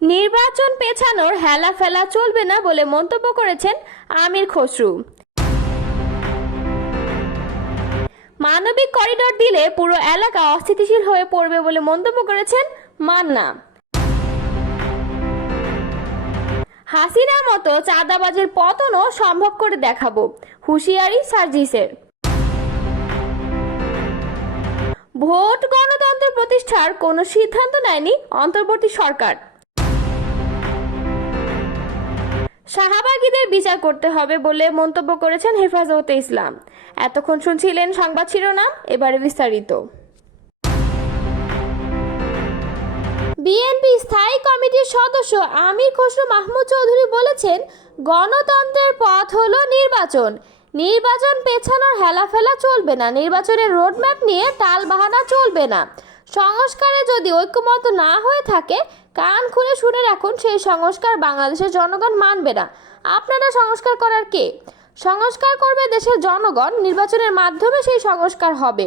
নির্বাচন পেছানোর হেলাফেলা চলবে না বলে মন্তব্য করেছেন আমির খসরু। মানবিক করিডোর দিলে পুরো এলাকা অস্থিতিশীল হয়ে পড়বে বলে মন্তব্য করেছেন মান্না। হাসিনার মতো চাঁদাবাজের পতনও সম্ভব করে দেখাবো, হুঁশিয়ারি সার্জিসের। ভোট গণতন্ত্র প্রতিষ্ঠার কোনো সিদ্ধান্ত নেয়নি অন্তর্বর্তী সরকার। শাহবাগীদের বিচার করতে হবে বলে মন্তব্য করেছেন হেফাজতে ইসলাম। এতক্ষণ শুনছিলেন সংবাদ শিরোনাম, এবারে বিস্তারিত। বিএনপি স্থায়ী কমিটির সদস্য আমির খসরু মাহমুদ চৌধুরী বলেছেন, গণতন্ত্রের পথ হলো নির্বাচন। নির্বাচন পেছানোর হেলাফেলা চলবে না। নির্বাচনের রোডম্যাপ নিয়ে টালবাহানা চলবে না। সংস্কারে যদি ঐক্যমত না হয়ে থাকে, কান খুলে শুনে রাখুন, সেই সংস্কার বাংলাদেশের জনগণ মানবে না। আপনারা সংস্কার করার কে? সংস্কার করবে দেশের জনগণ। নির্বাচনের মাধ্যমে সেই সংস্কার হবে।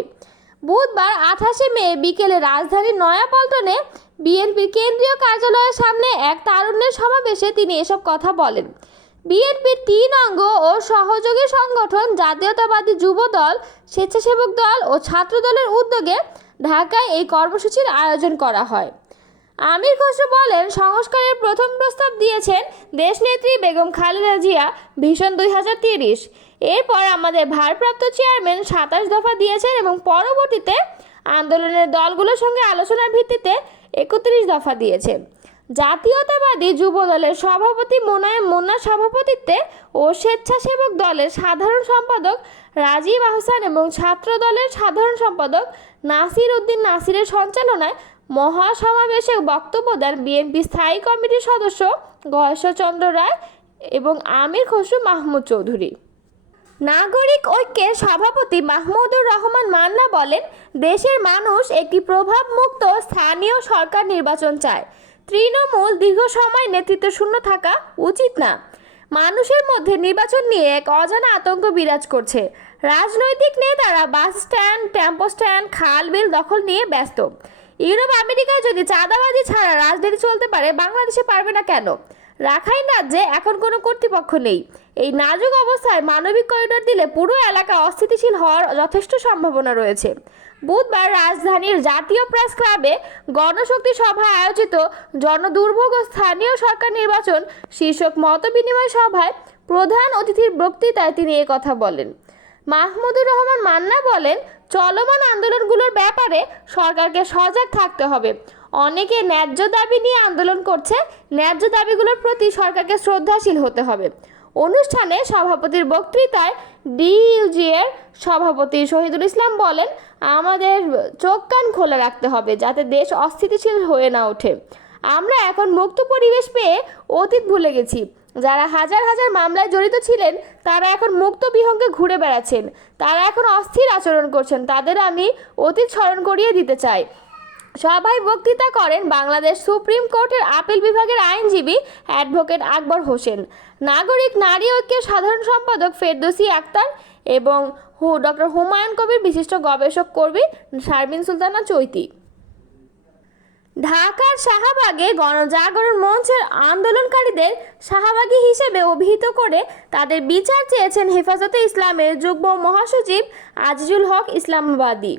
বুধবার 28 মে বিকেলে রাজধানীর নয়াপল্টনে বিএনপির কেন্দ্রীয় কার্যালয়ের সামনে এক তারুণ্যের সমাবেশে তিনি এসব কথা বলেন। বিএনপির 3 অঙ্গ ও সহযোগী সংগঠন জাতীয়তাবাদী যুব দল, স্বেচ্ছাসেবক দল ও ছাত্র দলের উদ্যোগে ঢাকায় এই কর্মসূচির আয়োজন করা হয়। আমির খসরু বলেন, সংস্কারের প্রথম প্রস্তাব দিয়েছেন দেশনেত্রী বেগম খালেদা জিয়া ভিশন 2030। এরপর আমাদের ভারপ্রাপ্ত চেয়ারম্যান 27 দফা দিয়েছেন এবং পরবর্তীতে আন্দোলনের দলগুলোর সঙ্গে আলোচনার ভিত্তিতে 31 দফা দিয়েছেন। জাতীয়তাবাদী যুব দলের সভাপতি মোনায়েম মুন্নার সভাপতিত্বে ও স্বেচ্ছাসেবক দলের সাধারণ সম্পাদক রাজীব আহসান এবং ছাত্র দলের সাধারণ সম্পাদক নাসির উদ্দিন নাসিরের সঞ্চালনায় মহাসমাবেশে বক্তব্য দেন বিএনপি স্থায়ী কমিটির সদস্য গয়েশ্বরচন্দ্র রায় এবং আমির খসরু মাহমুদ চৌধুরী। নাগরিক ঐক্যের সভাপতি মাহমুদুর রহমান মান্না বলেন, দেশের মানুষ একটি প্রভাবমুক্ত স্থানীয় সরকার নির্বাচন চায়। তৃণমূল দীর্ঘ সময় নেতৃত্ব শূন্য থাকা উচিত না। মানুষের মধ্যে নির্বাচন নিয়ে এক অজানা আতঙ্ক বিরাজ করছে। রাজনৈতিক নেতারা বাস স্ট্যান্ড, টেম্পো স্ট্যান্ড, খাল বিল দখল নিয়ে ব্যস্ত। ইউরোপ আমেরিকায় যদি চাঁদাবাজি ছাড়া রাজনীতি চলতে পারে, বাংলাদেশে পারবে না কেন? রাখাইন রাজ্যে এখন কোনো কর্তৃপক্ষ নেই। এই নাজুক অবস্থায় মানবিক করিডোর দিলে পুরো এলাকা অস্থিতিশীল হওয়ার যথেষ্ট সম্ভাবনা রয়েছে। বুধবার রাজধানীর জাতীয় প্রেস ক্লাবে গণশক্তি সভায় আয়োজিত জনদুর্ভোগ ও স্থানীয় সরকার নির্বাচন শীর্ষক মতবিনিময় সভায় প্রধান অতিথির বক্তৃতায় তিনি কথা বলেন। মাহমুদুর রহমান মান্না বলেন, চলমান আন্দোলনগুলোর ব্যাপারে সরকারকে সজাগ থাকতে হবে। অনেকে ন্যায্য দাবি নিয়ে আন্দোলন করছে। ন্যায্য দাবিগুলোর প্রতি সরকারকে শ্রদ্ধাশীল হতে হবে। অনুষ্ঠানে সভাপতির বক্তৃতায় ডিইউজিএর সভাপতি শহীদুল ইসলাম বলেন, আমাদের চোখ কান খোলা রাখতে হবে যাতে দেশ অস্থিতিশীল হয়ে না ওঠে। আমরা এখন মুক্ত পরিবেশ পেয়ে অতীত ভুলে গেছি। যারা হাজার হাজার মামলায় জড়িত ছিলেন তারা এখন মুক্ত বিহঙ্গে ঘুরে বেড়াচ্ছেন। তারা এখন অস্থির আচরণ করছেন। তাদের আমি অতীত স্মরণ করিয়ে দিতে চাই। সভায় বক্তৃতা করেন বাংলাদেশ সুপ্রিম কোর্টের আপিল বিভাগের আইনজীবী অ্যাডভোকেট আকবর হোসেন, নাগরিক নারী ঐক্যের সাধারণ সম্পাদক ফেরদৌসী আক্তার এবং ডক্টর হুমায়ুন কবির বিশিষ্ট গবেষক কর্মী শারমিন সুলতানা চৈতি। ঢাকার শাহবাগে গণজাগরণ মঞ্চের আন্দোলনকারীদের শাহবাগী হিসেবে অভিহিত করে তাদের বিচার চেয়েছেন হেফাজতে ইসলামের যুগ্ম মহাসচিব আজিজুল হক ইসলামাবাদী।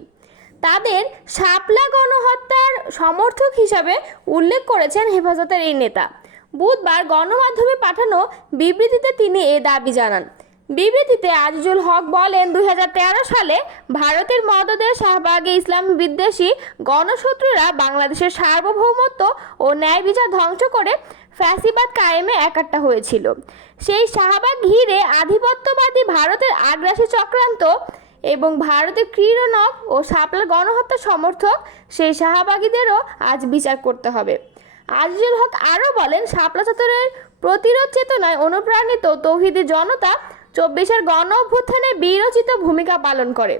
তাদের শাপলা গণহত্যার সমর্থক হিসাবে উল্লেখ করেছেন হেফাজতের এই নেতা। বুধবার গণমাধ্যমে পাঠানো বিবৃতিতে তিনি এ দাবি জানান। বিবৃতিতে আজিজুল হক বলেন, 2013 সালে ভারতের মদদে শাহবাগে ইসলামী বিদ্বেষী গণশত্রুরা বাংলাদেশের সার্বভৌমত্ব ও ন্যায় বিচার ধ্বংস করে ফ্যাসিবাদ কায়েমে একাট্টা হয়েছিল। সেই শাহবাগ ঘিরে আধিপত্যবাদী ভারতের আগ্রাসী চক্রান্ত এবং ভারতের ক্রীড়নক ও শাপলা গণহত্যা সমর্থক সেই শাহবাগীদেরও আজ বিচার করতে হবে। আজিজুল হক আরও বলেন, শাপলা চত্বরের প্রতিরোধ চেতনায় অনুপ্রাণিত তৌহিদি জনতা 24-এর গণ অভ্যুত্থানে বীরোচিত ভূমিকা পালন করে।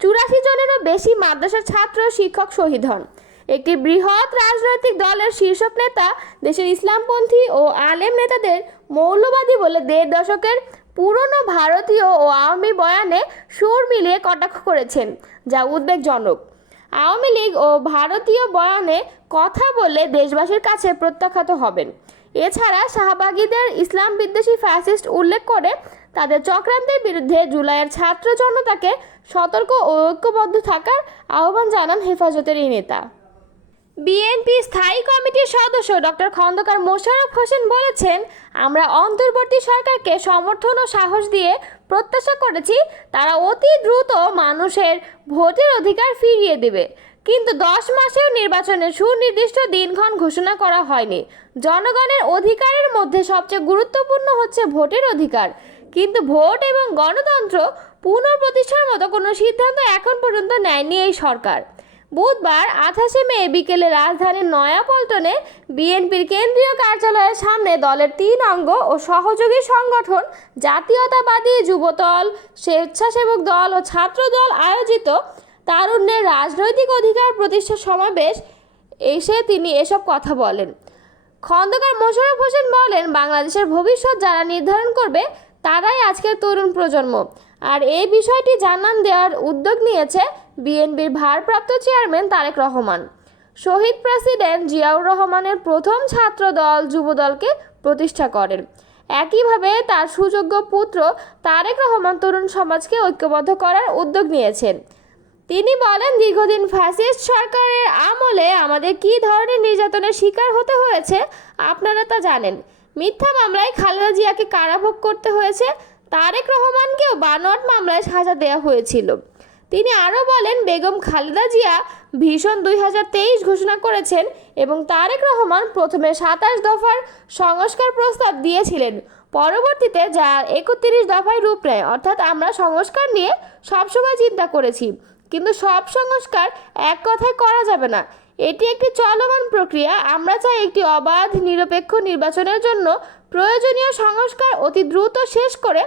84 জনেরও বেশি মাদ্রাসার ছাত্র শিক্ষক শহীদ হন। একটি বৃহৎ রাজনৈতিক দলের শীর্ষ নেতা দেশের ইসলামপন্থী ও আলেম নেতাদের মৌলবাদী বলে 1.5 দশকের পুরনো ভারতীয় ও আওয়ামী বয়ানে সুর মিলিয়ে কটাক্ষ করেছেন, যা উদ্বেগজনক। আওয়ামী লীগ ও ভারতীয় বয়ানে কথা বললে দেশবাসীর কাছে প্রত্যাখ্যাত হবেন। এছাড়া শাহবাগীদের ইসলাম বিদ্বেষী ফ্যাসিস্ট উল্লেখ করে তাদের চক্রান্তের বিরুদ্ধে জুলাইয়ের ছাত্র জনতাকে সতর্ক ও ঐক্যবদ্ধ থাকার আহ্বান জানান হেফাজতের এই নেতা। বিএনপি স্থায়ী কমিটির সদস্য ডক্টর খন্দকার মোশাররফ হোসেন বলেছেন, আমরা অন্তর্বর্তী সরকারকে সমর্থন ও সাহস দিয়ে প্রত্যাশা করেছি তারা অতি দ্রুত মানুষের ভোটের অধিকার ফিরিয়ে দেবে, কিন্তু 10 মাসেও নির্বাচনের সুনির্দিষ্ট দিনক্ষণ ঘোষণা করা হয়নি। জনগণের অধিকারের মধ্যে সবচেয়ে গুরুত্বপূর্ণ হচ্ছে ভোটের অধিকার, কিন্তু ভোট এবং গণতন্ত্র পুনঃপ্রতিষ্ঠার মতো কোনো সিদ্ধান্ত এখন পর্যন্ত নেয়নি এই সরকার। বুধবার 28 মে বিকেলে রাজধানীর নয়াপল্টনে বিএনপির কেন্দ্রীয় কার্যালয়ের সামনে দলের 3 অঙ্গ ও সহযোগী সংগঠন জাতীয়তাবাদী যুবদল, স্বেচ্ছাসেবক দল ও ছাত্র দল আয়োজিত তারুণ্যের রাজনৈতিক অধিকার প্রতিষ্ঠা সমাবেশ এসে তিনি এসব কথা বলেন। খন্দকার মোশাররফ হোসেন বলেন, বাংলাদেশের ভবিষ্যৎ যারা নির্ধারণ করবে তারাই আজকের তরুণ প্রজন্ম। আর এই বিষয়টি জানান দেওয়ার উদ্যোগ নিয়েছে বিএনপির ভারপ্রাপ্ত চেয়ারম্যান তারেক রহমান। শহীদ প্রেসিডেন্ট জিয়াউর রহমানের প্রথম ছাত্র দল যুবদলকে প্রতিষ্ঠা করেন। একইভাবে তার সুযোগ্য পুত্র তারেক রহমান তরুণ সমাজকে ঐক্যবদ্ধ করার উদ্যোগ নিয়েছেন। তিনি বলেন, দীর্ঘদিন ফ্যাসিস্ট সরকারের আমলে আমাদের কী ধরনের নির্যাতনের শিকার হতে হয়েছে আপনারা তা জানেন। মিথ্যা মামলায় খালেদা জিয়াকে কারাভোগ করতে হয়েছে, তারেক রহমানকেও বানোয়াট মামলায় সাজা দেওয়া হয়েছিল। তিনি আরও বলেন, বেগম খালেদা জিয়া ভীষণ 2023 ঘোষণা করেছেন এবং তারেক রহমান প্রথমে 27 দফার সংস্কার প্রস্তাব দিয়েছিলেন, পরবর্তীতে যা 31 দফায় রূপ নেয়। অর্থাৎ আমরা সংস্কার নিয়ে সবসময় চিন্তা করেছি, কিন্তু সব সংস্কার এক কথায় করা যাবে না। এটি একটি চলমান প্রক্রিয়া। আমরা চাই একটি অবাধ নিরপেক্ষ নির্বাচনের জন্য প্রয়োজনীয় সংস্কার অতি দ্রুত শেষ করে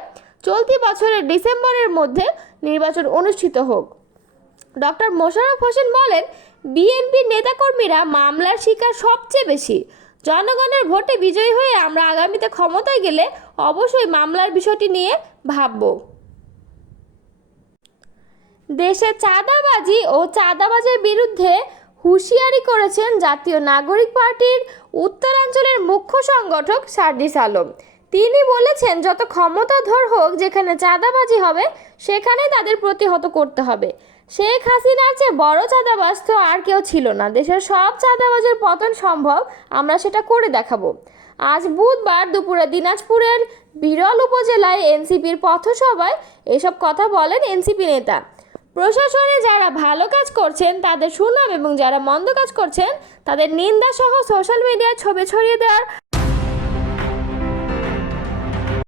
চলতি বছরের ডিসেম্বরের মধ্যে নির্বাচন অনুষ্ঠিত হোক। ডক্টর মোশাররফ হোসেন বলেন, বিএনপির নেতাকর্মীরা মামলার শিকার সবচেয়ে বেশি। জনগণের ভোটে বিজয়ী হয়ে আমরা আগামীতে ক্ষমতায় গেলে অবশ্যই মামলার বিষয়টি নিয়ে ভাবব। দেশে চাঁদাবাজি ও চাঁদাবাজের বিরুদ্ধে হুঁশিয়ারি করেছেন জাতীয় নাগরিক পার্টির উত্তরাঞ্চলের মুখ্য সংগঠক সার্জিস আলম। তিনি বলেছেন, যত ক্ষমতাধর হোক, যেখানে চাঁদাবাজি হবে সেখানে তাদের প্রতিহত করতে হবে। শেখ হাসিনার চেয়ে বড় চাঁদাবাজ তো আর কেউ ছিল না। দেশের সব চাঁদাবাজের পতন সম্ভব, আমরা সেটা করে দেখাবো। আজ বুধবার দুপুরে দিনাজপুরের বিরল উপজেলায় এনসিপির পথসভায় এসব কথা বলেন এনসিপি নেতা। প্রশাসনে যারা ভালো কাজ করছেন তাদের সুনাম এবং যারা মন্দ কাজ করছেন তাদের নিন্দা সহ সোশ্যাল মিডিয়ায় ছবি ছড়িয়ে দেওয়ার